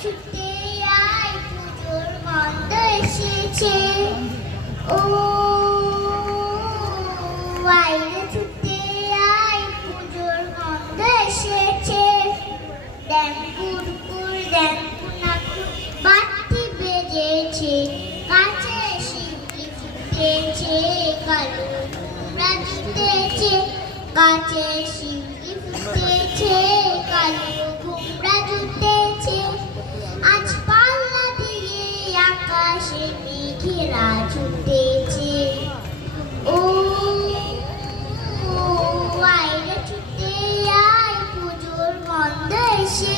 ছুটে আয় পুজোর গন্ধ এসেছে ও বাইরে ছুটে আয় পুজোর গন্ধ এসেছে দেখ কুরকুর দেখ কুনাকুর বাতি বেজেছে কাছে শিবলি ফুটেছে কালো কুমড়া জুটেছে কাছে শিবলি ফুটেছে কালো কুমড়া জুটেছে আজ পাল্লা দিয়ে আকাশে মেঘেরা ছুটেছে ও আইরে ছুটে আয় পুজোর গন্ধ এসে